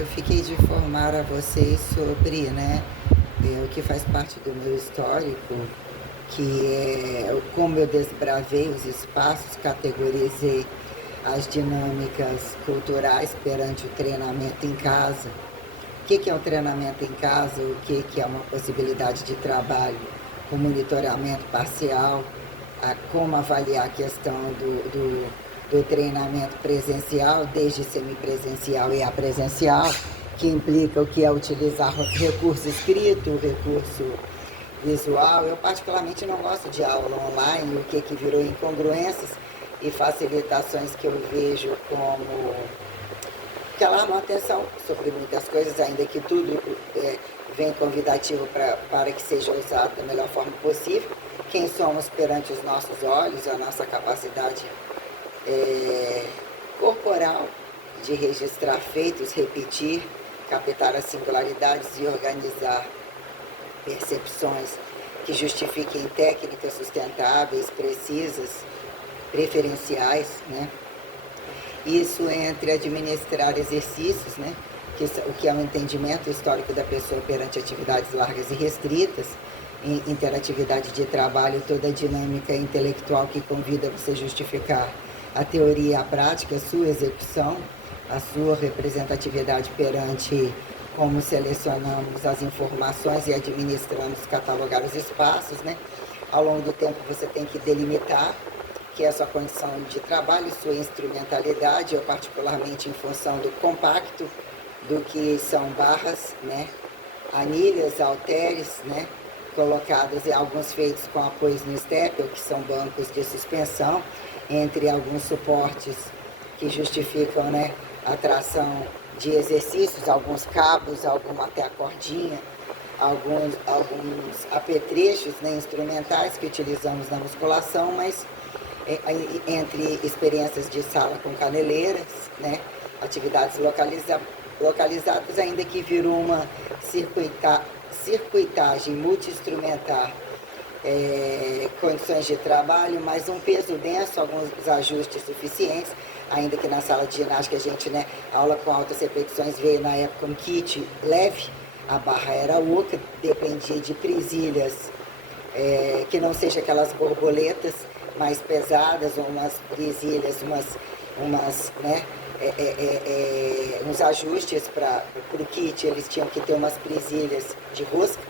eu fiquei de informar a vocês sobre, o que faz parte do meu histórico, que é como eu desbravei os espaços, categorizei as dinâmicas culturais perante o treinamento em casa. O que é o treinamento em casa? O que é uma possibilidade de trabalho com monitoramento parcial? Como avaliar a questão do treinamento presencial, desde semipresencial e a presencial, que implica o que é utilizar recurso escrito, recurso visual. Eu particularmente não gosto de aula online, o que virou incongruências e facilitações que eu vejo como que alarmam a atenção sobre muitas coisas, ainda que tudo vem convidativo para que seja usado da melhor forma possível. Quem somos perante os nossos olhos, a nossa capacidade corporal de registrar feitos, repetir, captar as singularidades e organizar percepções que justifiquem técnicas sustentáveis, precisas, preferenciais, Isso entre administrar exercícios, o que é um entendimento histórico da pessoa perante atividades largas e restritas, interatividade de trabalho, toda a dinâmica intelectual que convida você a justificar a teoria e a prática, a sua execução, a sua representatividade perante como selecionamos as informações e administramos, catalogar os espaços, Ao longo do tempo você tem que delimitar que é a sua condição de trabalho, sua instrumentalidade, eu particularmente em função do compacto, do que são barras, anilhas, halteres, colocados em alguns feitos com apoios no step, que são bancos de suspensão, entre alguns suportes que justificam, a tração de exercícios, alguns cabos, alguma até a cordinha, alguns apetrechos, instrumentais que utilizamos na musculação, mas entre experiências de sala com caneleiras, atividades localizadas, ainda que virou uma circuitagem multi-instrumentar, condições de trabalho, mas um peso denso, alguns ajustes suficientes, ainda que na sala de ginástica a gente, aula com altas repetições, veio na época um kit leve, a barra era oca, dependia de presilhas, que não sejam aquelas borboletas mais pesadas, ou umas presilhas, uns ajustes para o kit, eles tinham que ter umas presilhas de rosca,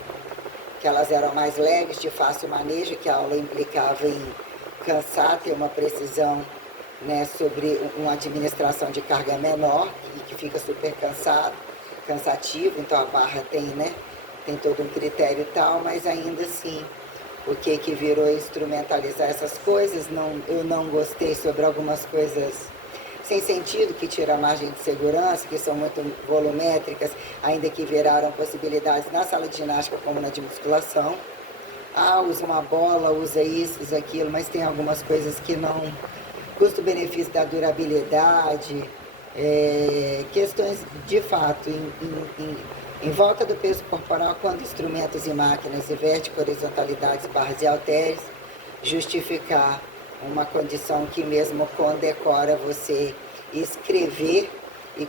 que elas eram mais leves, de fácil manejo, que a aula implicava em cansar, ter uma precisão, sobre uma administração de carga menor, e que fica super cansativo, então a barra tem todo um critério e tal, mas ainda assim, o que virou instrumentalizar essas coisas, eu não gostei sobre algumas coisas sem sentido, que tira a margem de segurança, que são muito volumétricas, ainda que viraram possibilidades na sala de ginástica como na de musculação. Usa uma bola, usa isso, usa aquilo, mas tem algumas coisas que não... Custo-benefício da durabilidade, questões de fato em volta do peso corporal, quando instrumentos e máquinas e vértigo, horizontalidades, barras e halteres, justificar uma condição que mesmo condecora você escrever e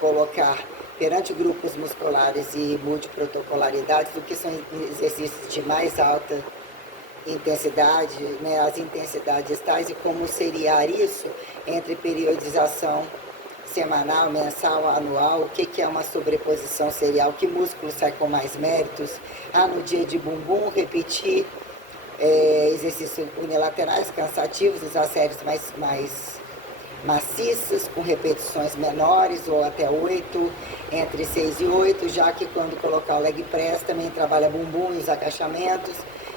colocar perante grupos musculares e multiprotocolaridades, o que são exercícios de mais alta intensidade, as intensidades tais, e como seriar isso entre periodização semanal, mensal, anual, o que é uma sobreposição serial, que músculo sai com mais méritos, no dia de bumbum, repetir exercícios unilaterais cansativos, usar séries mais maciças, com repetições menores, ou até 8, entre 6 e 8, já que quando colocar o leg press também trabalha bumbum e os agachamentos,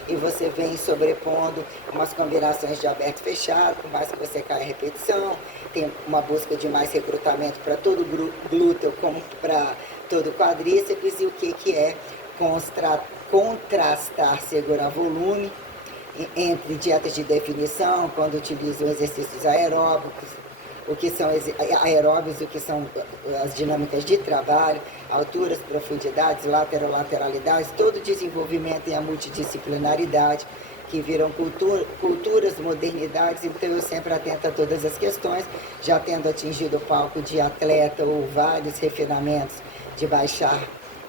e você vem sobrepondo umas combinações de aberto e fechado, por mais que você caia a repetição, tem uma busca de mais recrutamento para todo glúteo como para todo quadríceps, e o que é contrastar, segurar volume, entre dietas de definição, quando utilizam exercícios aeróbicos, o que são aeróbicos, o que são as dinâmicas de trabalho, alturas, profundidades, lateralidades, todo o desenvolvimento e a multidisciplinaridade, que viram culturas, modernidades, então eu sempre atento a todas as questões, já tendo atingido o palco de atleta ou vários refinamentos de baixar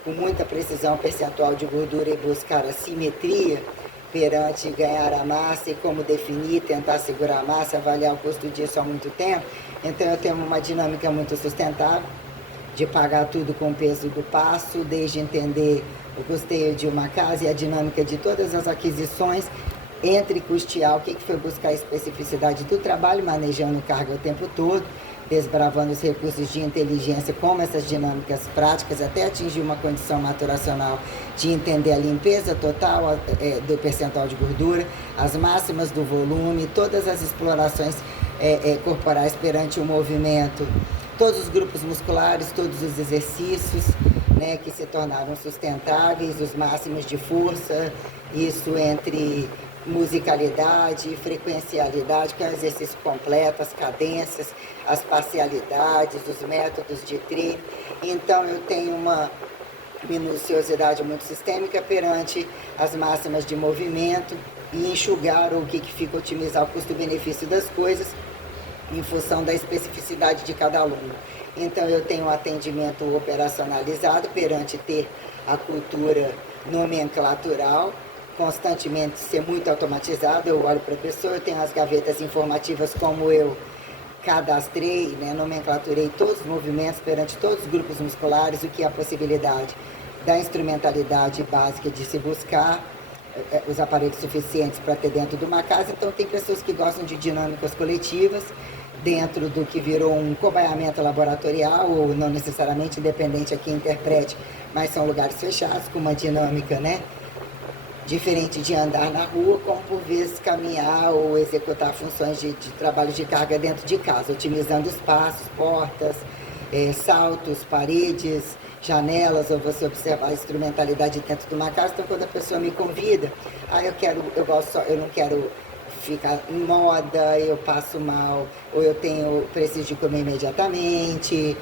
com muita precisão o percentual de gordura e buscar a simetria perante ganhar a massa e como definir, tentar segurar a massa, avaliar o custo disso há muito tempo. Então eu tenho uma dinâmica muito sustentável de pagar tudo com o peso do passo, desde entender o custeio de uma casa e a dinâmica de todas as aquisições, entre custear o que foi buscar a especificidade do trabalho, manejando carga o tempo todo, desbravando os recursos de inteligência, como essas dinâmicas práticas, até atingir uma condição maturacional de entender a limpeza total do percentual de gordura, as máximas do volume, todas as explorações corporais perante o movimento, todos os grupos musculares, todos os exercícios, né, que se tornaram sustentáveis, os máximos de força, isso entre musicalidade, frequencialidade, que é um exercício completo, as cadências, as parcialidades, os métodos de treino. Então eu tenho uma minuciosidade muito sistêmica perante as máximas de movimento e enxugar o que fica, otimizar o custo-benefício das coisas em função da especificidade de cada aluno. Então eu tenho um atendimento operacionalizado perante ter a cultura nomenclatural, constantemente ser muito automatizado. Eu olho para a pessoa, eu tenho as gavetas informativas como eu cadastrei, né, nomenclaturei todos os movimentos perante todos os grupos musculares, o que é a possibilidade da instrumentalidade básica de se buscar os aparelhos suficientes para ter dentro de uma casa. Então tem pessoas que gostam de dinâmicas coletivas, dentro do que virou um cobaiamento laboratorial, ou não necessariamente independente a quem interprete, mas são lugares fechados, com uma dinâmica, né, diferente de andar na rua, como por vezes caminhar ou executar funções de trabalho de carga dentro de casa, otimizando espaços, portas, saltos, paredes, janelas, ou você observar a instrumentalidade dentro de uma casa. Então quando a pessoa me convida, eu não quero ficar em moda, eu passo mal, ou eu preciso de comer imediatamente,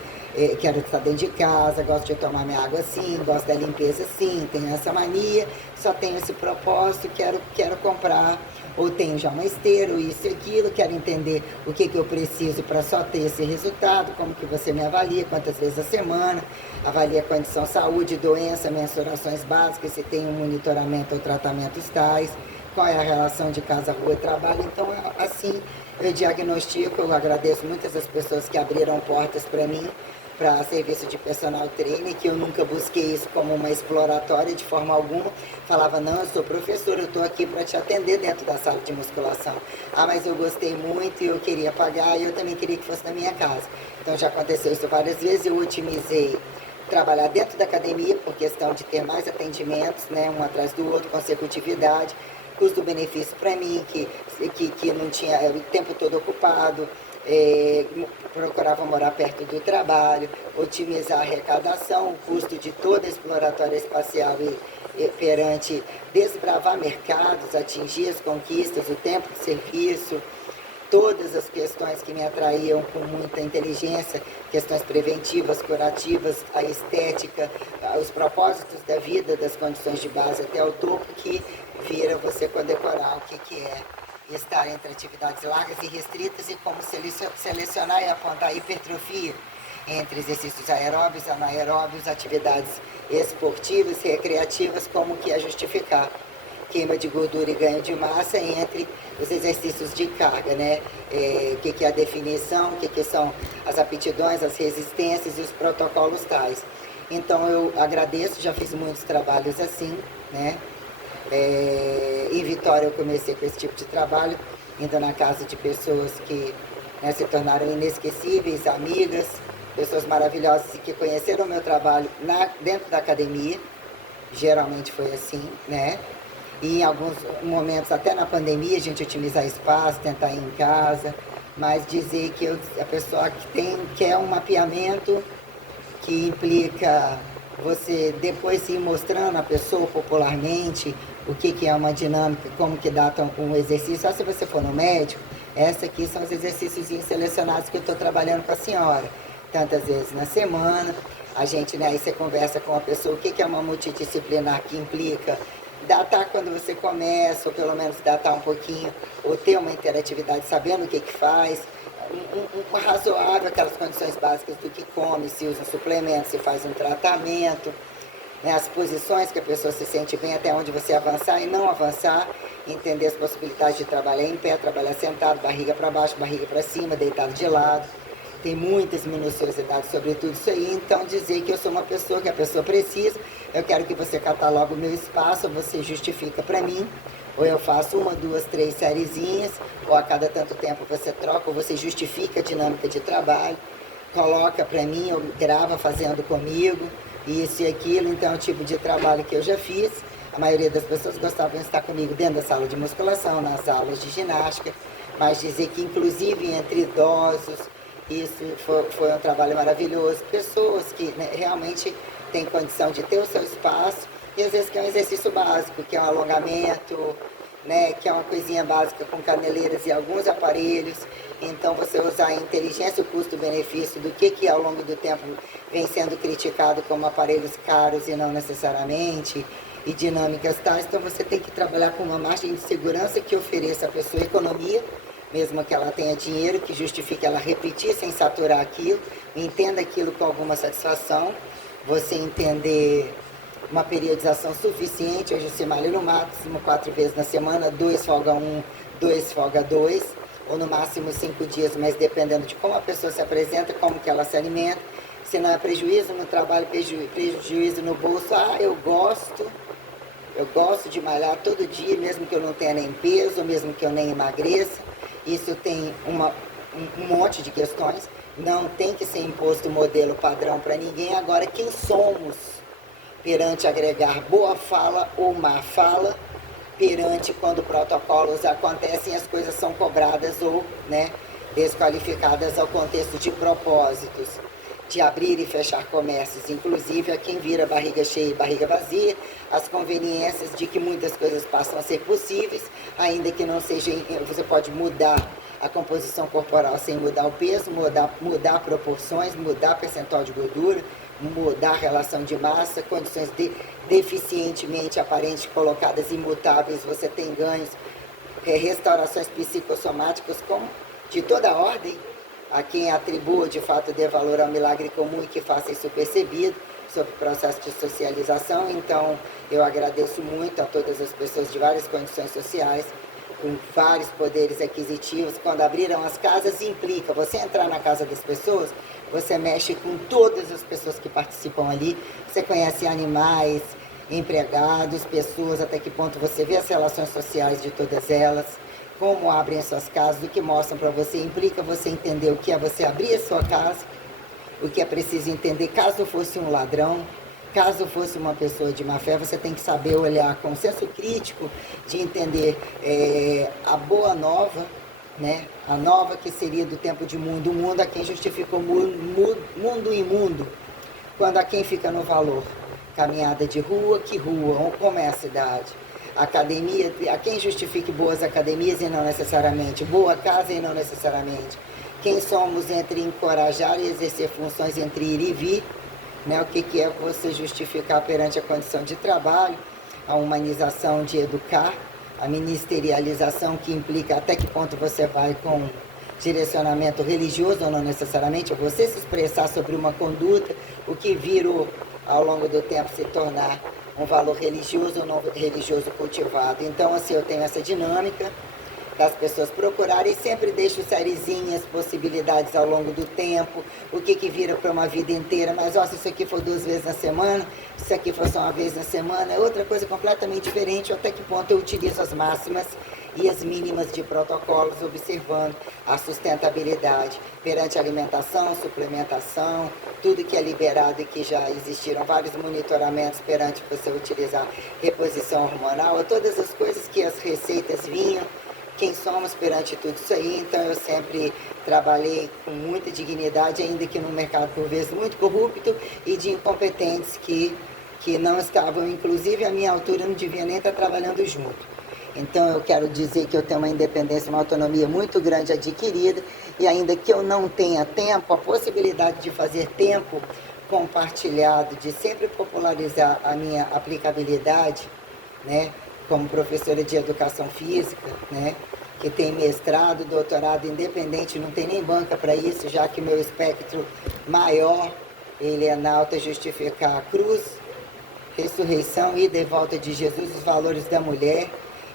quero estar dentro de casa, gosto de tomar minha água assim, gosto da limpeza assim, tenho essa mania, só tenho esse propósito, quero comprar, ou tenho já uma esteira, ou isso e aquilo, quero entender o que eu preciso para só ter esse resultado, como que você me avalia, quantas vezes a semana, avalia a condição saúde, doença, mensurações básicas, se tem um monitoramento ou tratamentos tais, qual é a relação de casa, rua e trabalho. Então, assim, eu diagnostico, eu agradeço muitas das pessoas que abriram portas para mim, para serviço de personal trainer, que eu nunca busquei isso como uma exploratória de forma alguma. Falava, não, eu sou professora, eu estou aqui para te atender dentro da sala de musculação. Ah, mas eu gostei muito e eu queria pagar e eu também queria que fosse na minha casa. Então já aconteceu isso várias vezes, eu otimizei trabalhar dentro da academia, por questão de ter mais atendimentos, né, um atrás do outro, consecutividade, custo-benefício para mim, que não tinha o tempo todo ocupado, procurava morar perto do trabalho, otimizar a arrecadação, o custo de toda a exploratória espacial e perante desbravar mercados, atingir as conquistas, o tempo de serviço, todas as questões que me atraíam com muita inteligência, questões preventivas, curativas, a estética, os propósitos da vida, das condições de base até o topo, que vira você condecorar o que é estar entre atividades largas e restritas e como selecionar e apontar a hipertrofia entre exercícios aeróbios, anaeróbios, atividades esportivas, recreativas, como que é justificar queima de gordura e ganho de massa entre os exercícios de carga, né? O que é a definição, o que são as aptidões, as resistências e os protocolos tais. Então eu agradeço, já fiz muitos trabalhos assim, né? Em Vitória eu comecei com esse tipo de trabalho, indo na casa de pessoas que, né, se tornaram inesquecíveis, amigas, pessoas maravilhosas e que conheceram o meu trabalho dentro da academia, geralmente foi assim, né? E em alguns momentos, até na pandemia, a gente otimizar espaço, tentar ir em casa, mas dizer que a pessoa que quer um mapeamento que implica você depois ir mostrando a pessoa popularmente o que é uma dinâmica, como que data um exercício. Só se você for no médico, essa aqui são os exercícios selecionados que eu estou trabalhando com a senhora, tantas vezes na semana. A gente, né, aí você conversa com a pessoa, o que é uma multidisciplinar, que implica datar quando você começa, ou pelo menos datar um pouquinho, ou ter uma interatividade sabendo o que faz, um razoável, aquelas condições básicas do que come, se usa um suplemento, se faz um tratamento, né, as posições que a pessoa se sente bem, até onde você avançar e não avançar, entender as possibilidades de trabalhar em pé, trabalhar sentado, barriga para baixo, barriga para cima, deitado de lado. Tem muitas minuciosidades sobre tudo isso aí, então dizer que eu sou uma pessoa que a pessoa precisa, eu quero que você catalogue o meu espaço, você justifica para mim, ou eu faço 1, 2, 3 sériezinhas, ou a cada tanto tempo você troca, ou você justifica a dinâmica de trabalho, coloca para mim, ou grava fazendo comigo, isso e aquilo. Então é o tipo de trabalho que eu já fiz. A maioria das pessoas gostavam de estar comigo dentro da sala de musculação, nas aulas de ginástica, mas dizer que inclusive entre idosos, isso foi um trabalho maravilhoso. Pessoas que, né, realmente têm condição de ter o seu espaço, e às vezes que é um exercício básico, que é um alongamento, né, que é uma coisinha básica com caneleiras e alguns aparelhos. Então você usar a inteligência, o custo-benefício do que ao longo do tempo vem sendo criticado como aparelhos caros e não necessariamente, e dinâmicas tais. Então você tem que trabalhar com uma margem de segurança que ofereça à pessoa economia, mesmo que ela tenha dinheiro, que justifique ela repetir sem saturar aquilo, entenda aquilo com alguma satisfação, você entender uma periodização suficiente. Hoje se malha no máximo 4 vezes na semana, 2 folga 1, 2 folga 2, ou no máximo 5 dias, mas dependendo de como a pessoa se apresenta, como que ela se alimenta. Se não é prejuízo no trabalho, prejuízo no bolso, eu gosto de malhar todo dia, mesmo que eu não tenha nem peso, mesmo que eu nem emagreça. Isso tem um monte de questões, não tem que ser imposto modelo padrão para ninguém. Agora, quem somos perante agregar boa fala ou má fala, perante quando protocolos acontecem, as coisas são cobradas ou, né, desqualificadas ao contexto de propósitos, de abrir e fechar comércios, inclusive a quem vira barriga cheia e barriga vazia, as conveniências de que muitas coisas passam a ser possíveis, ainda que não seja, você pode mudar a composição corporal sem mudar o peso, mudar proporções, mudar percentual de gordura, mudar a relação de massa, condições deficientemente aparentes colocadas imutáveis, você tem ganhos, restaurações psicossomáticas como de toda ordem, a quem atribua de fato dê valor ao milagre comum e que faça isso percebido sobre o processo de socialização. Então eu agradeço muito a todas as pessoas de várias condições sociais, com vários poderes aquisitivos. Quando abriram as casas, implica você entrar na casa das pessoas, você mexe com todas as pessoas que participam ali, você conhece animais, empregados, pessoas, até que ponto você vê as relações sociais de todas elas, como abrem suas casas, o que mostram para você, implica você entender o que é você abrir a sua casa, o que é preciso entender caso fosse um ladrão, caso fosse uma pessoa de má fé. Você tem que saber olhar com senso crítico de entender a boa nova, né? A nova que seria do tempo de mundo, o mundo a quem justificou mundo imundo, quando a quem fica no valor, caminhada de rua, que rua, como é a cidade, academia, a quem justifique boas academias e não necessariamente, boa casa e não necessariamente, quem somos entre encorajar e exercer funções entre ir e vir, né? O que é você justificar perante a condição de trabalho, a humanização de educar, a ministerialização que implica até que ponto você vai com direcionamento religioso ou não necessariamente, você se expressar sobre uma conduta, o que virou ao longo do tempo se tornar um valor religioso ou não religioso cultivado. Então, assim, eu tenho essa dinâmica das pessoas procurarem, e sempre deixo sériezinhas, possibilidades ao longo do tempo, o que vira para uma vida inteira. Mas, se isso aqui for 2 vezes na semana, se isso aqui for só 1 vez na semana, é outra coisa completamente diferente. Até que ponto eu utilizo as máximas e as mínimas de protocolos, observando a sustentabilidade perante alimentação, suplementação, tudo que é liberado e que já existiram vários monitoramentos perante você utilizar reposição hormonal, todas as coisas que as receitas vinham, quem somos perante tudo isso aí. Então eu sempre trabalhei com muita dignidade, ainda que num mercado por vezes muito corrupto e de incompetentes que não estavam, inclusive a minha altura não devia nem estar trabalhando junto. Então eu quero dizer que eu tenho uma independência, uma autonomia muito grande adquirida, e ainda que eu não tenha tempo, a possibilidade de fazer tempo compartilhado, de sempre popularizar a minha aplicabilidade, né, como professora de educação física, né, que tem mestrado, doutorado independente, não tem nem banca para isso, já que meu espectro maior, ele é nauta justificar a cruz, ressurreição, ida e volta de Jesus, os valores da mulher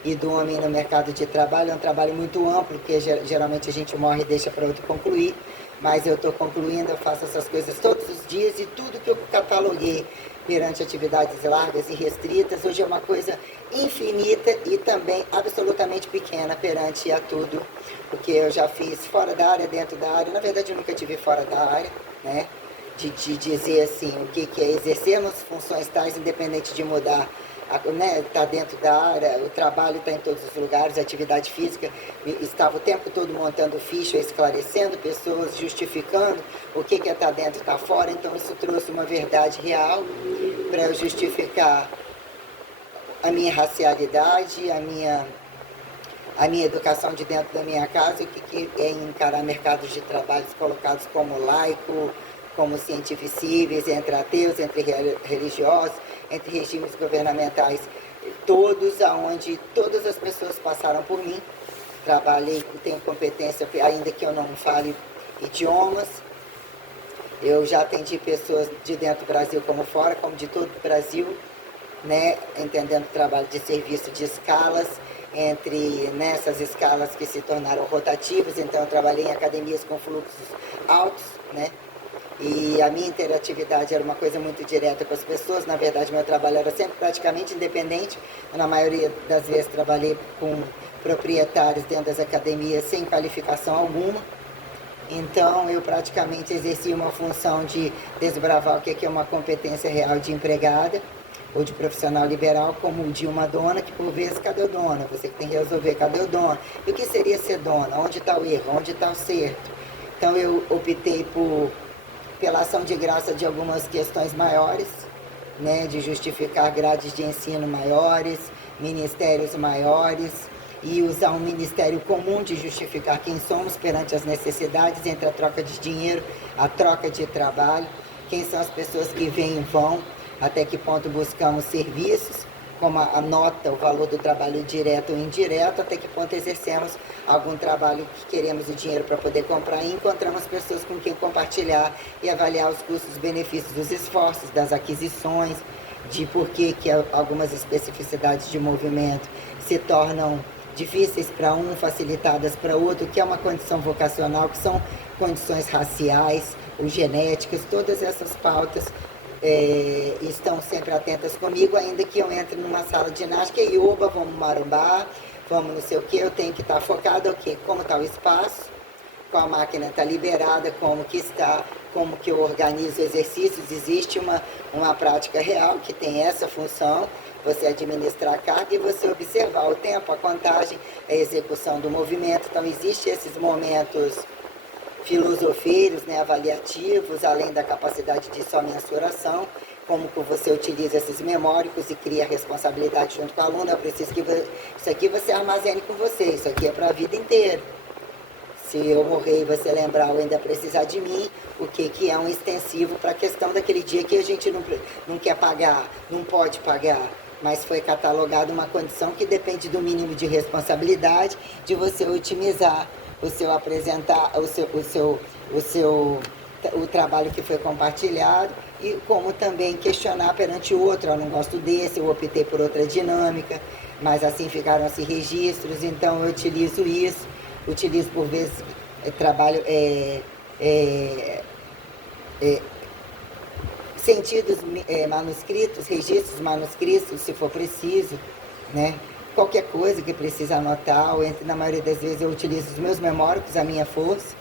e do homem no mercado de trabalho. É um trabalho muito amplo, porque geralmente a gente morre e deixa para outro concluir, mas eu estou concluindo, eu faço essas coisas todos os dias e tudo que eu cataloguei perante atividades largas e restritas, hoje é uma coisa infinita e também absolutamente pequena perante a tudo, porque eu já fiz fora da área, dentro da área, na verdade eu nunca tive fora da área, né? De dizer assim, o que é exercermos funções tais, independente de mudar, né, tá dentro da área, o trabalho está em todos os lugares, a atividade física, estava o tempo todo montando ficha, esclarecendo pessoas, justificando o que é estar dentro e estar fora, então isso trouxe uma verdade real para eu justificar a minha racialidade, a minha educação de dentro da minha casa, o que é encarar mercados de trabalhos colocados como laico, como cientificíveis, entre ateus, entre religiosos, entre regimes governamentais, todos, aonde todas as pessoas passaram por mim. Trabalhei, tenho competência, ainda que eu não fale idiomas. Eu já atendi pessoas de dentro do Brasil como fora, como de todo o Brasil, né, entendendo o trabalho de serviço de escalas, entre nessas escalas que se tornaram rotativas, então eu trabalhei em academias com fluxos altos, né, e a minha interatividade era uma coisa muito direta com as pessoas. Na verdade, meu trabalho era sempre praticamente independente. Na maioria das vezes trabalhei com proprietários dentro das academias sem qualificação alguma. Então, eu praticamente exercia uma função de desbravar o que é uma competência real de empregada ou de profissional liberal, como de uma dona, que por vezes, cadê o dona? Você que tem que resolver, cadê o dono? E o que seria ser dona? Onde está o erro? Onde está o certo? Então, eu optei pela ação de graça de algumas questões maiores, né, de justificar grades de ensino maiores, ministérios maiores, e usar um ministério comum de justificar quem somos perante as necessidades, entre a troca de dinheiro, a troca de trabalho, quem são as pessoas que vêm e vão, até que ponto buscamos serviços, como a nota, o valor do trabalho direto ou indireto, até que ponto exercemos algum trabalho que queremos o dinheiro para poder comprar e encontramos pessoas com quem compartilhar e avaliar os custos e benefícios dos esforços, das aquisições, de por que algumas especificidades de movimento se tornam difíceis para um, facilitadas para outro, que é uma condição vocacional, que são condições raciais ou genéticas, todas essas pautas estão sempre atentas comigo, ainda que eu entre numa sala de ginástica e oba, vamos marombar, vamos não sei o que, eu tenho que estar focada, ok, como está o espaço, qual a máquina está liberada, como que está, como que eu organizo exercícios, existe uma prática real que tem essa função, você administrar a carga e você observar o tempo, a contagem, a execução do movimento, então existem esses momentos filosofeiros, né, avaliativos, além da capacidade de só mensuração, como que você utiliza esses memóricos e cria responsabilidade junto com o aluno. Eu preciso que isso aqui você armazene com você, isso aqui é para a vida inteira. Se eu morrer e você lembrar ou ainda precisar de mim, o que é um extensivo para a questão daquele dia que a gente não quer pagar, não pode pagar, mas foi catalogada uma condição que depende do mínimo de responsabilidade, de você otimizar o seu apresentar, o trabalho que foi compartilhado, e como também questionar perante o outro, eu não gosto desse, eu optei por outra dinâmica, mas assim ficaram-se registros, então eu utilizo por vezes trabalho sentidos manuscritos, registros manuscritos, se for preciso, né? Qualquer coisa que precisa anotar, na maioria das vezes eu utilizo os meus memóricos, a minha força.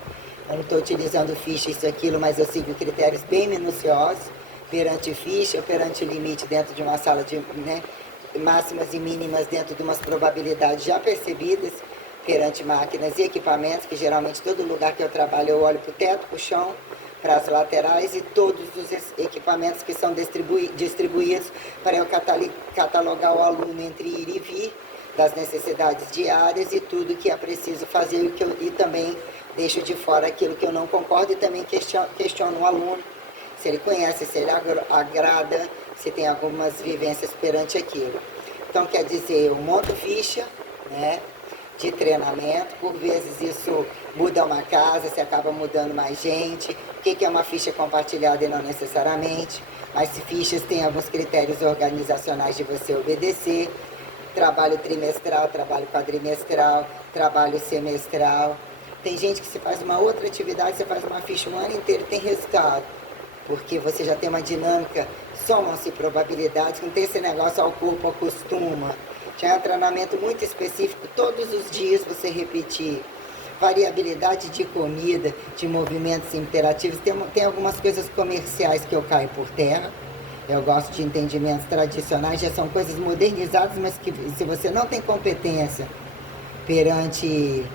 Eu não estou utilizando ficha, isso, aquilo, mas eu sigo critérios bem minuciosos, perante ficha, perante limite dentro de uma sala de, né, máximas e mínimas dentro de umas probabilidades já percebidas, perante máquinas e equipamentos, que geralmente todo lugar que eu trabalho eu olho para o teto, para o chão, para as laterais e todos os equipamentos que são distribuídos para eu catalogar o aluno entre ir e vir, das necessidades diárias e tudo que é preciso fazer e também deixo de fora aquilo que eu não concordo e também questiono o aluno, se ele conhece, se ele agrada, se tem algumas vivências perante aquilo. Então, quer dizer, eu monto ficha, né, de treinamento, por vezes isso muda uma casa, você acaba mudando mais gente. O que é uma ficha compartilhada e não necessariamente? Mas fichas têm alguns critérios organizacionais de você obedecer. Trabalho trimestral, trabalho quadrimestral, trabalho semestral. Tem gente que se faz uma outra atividade, você faz uma ficha um ano inteiro e tem resultado. Porque você já tem uma dinâmica, somam-se probabilidades, não tem esse negócio ao corpo acostuma. Já é um treinamento muito específico, todos os dias você repetir. Variabilidade de comida, de movimentos interativos. Tem algumas coisas comerciais que eu caio por terra. Eu gosto de entendimentos tradicionais, já são coisas modernizadas, mas que se você não tem competência perante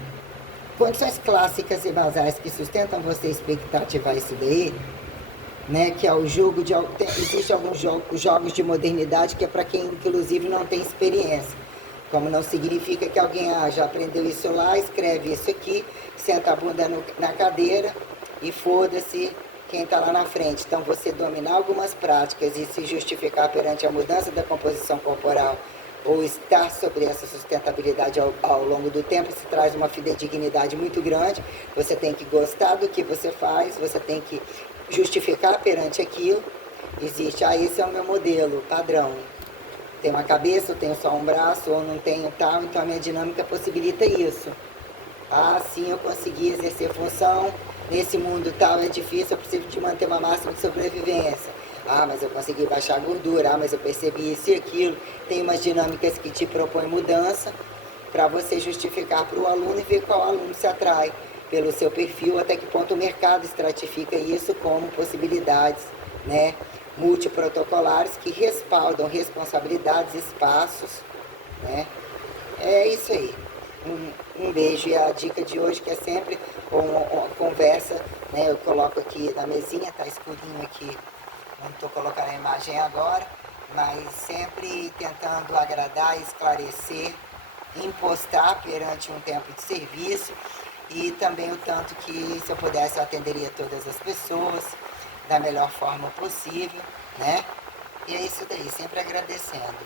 condições clássicas e basais que sustentam você expectativar isso daí, né, que é o jogo de... Existem alguns jogos de modernidade que é para quem, inclusive, não tem experiência. Como não significa que alguém já aprendeu isso lá, escreve isso aqui, senta a bunda na cadeira e foda-se quem está lá na frente. Então, você dominar algumas práticas e se justificar perante a mudança da composição corporal ou estar sobre essa sustentabilidade ao longo do tempo, se traz uma fidedignidade muito grande. Você tem que gostar do que você faz, você tem que justificar perante aquilo. Existe, esse é o meu modelo padrão. Tenho uma cabeça, eu tenho só um braço, ou não tenho tal, então a minha dinâmica possibilita isso. Sim, eu consegui exercer função, nesse mundo tal é difícil, eu preciso de manter uma máxima de sobrevivência. Mas eu consegui baixar a gordura, mas eu percebi isso e aquilo. Tem umas dinâmicas que te propõem mudança, para você justificar para o aluno e ver qual aluno se atrai pelo seu perfil, até que ponto o mercado estratifica isso como possibilidades, né, multiprotocolares que respaldam responsabilidades, espaços, né? É isso aí. Um beijo. E a dica de hoje, que é sempre uma conversa, né? Eu coloco aqui na mesinha, tá escurinho aqui, não estou colocando a imagem agora, mas sempre tentando agradar, esclarecer, impostar perante um tempo de serviço, e também o tanto que, se eu pudesse, eu atenderia todas as pessoas da melhor forma possível, né? E é isso daí, sempre agradecendo.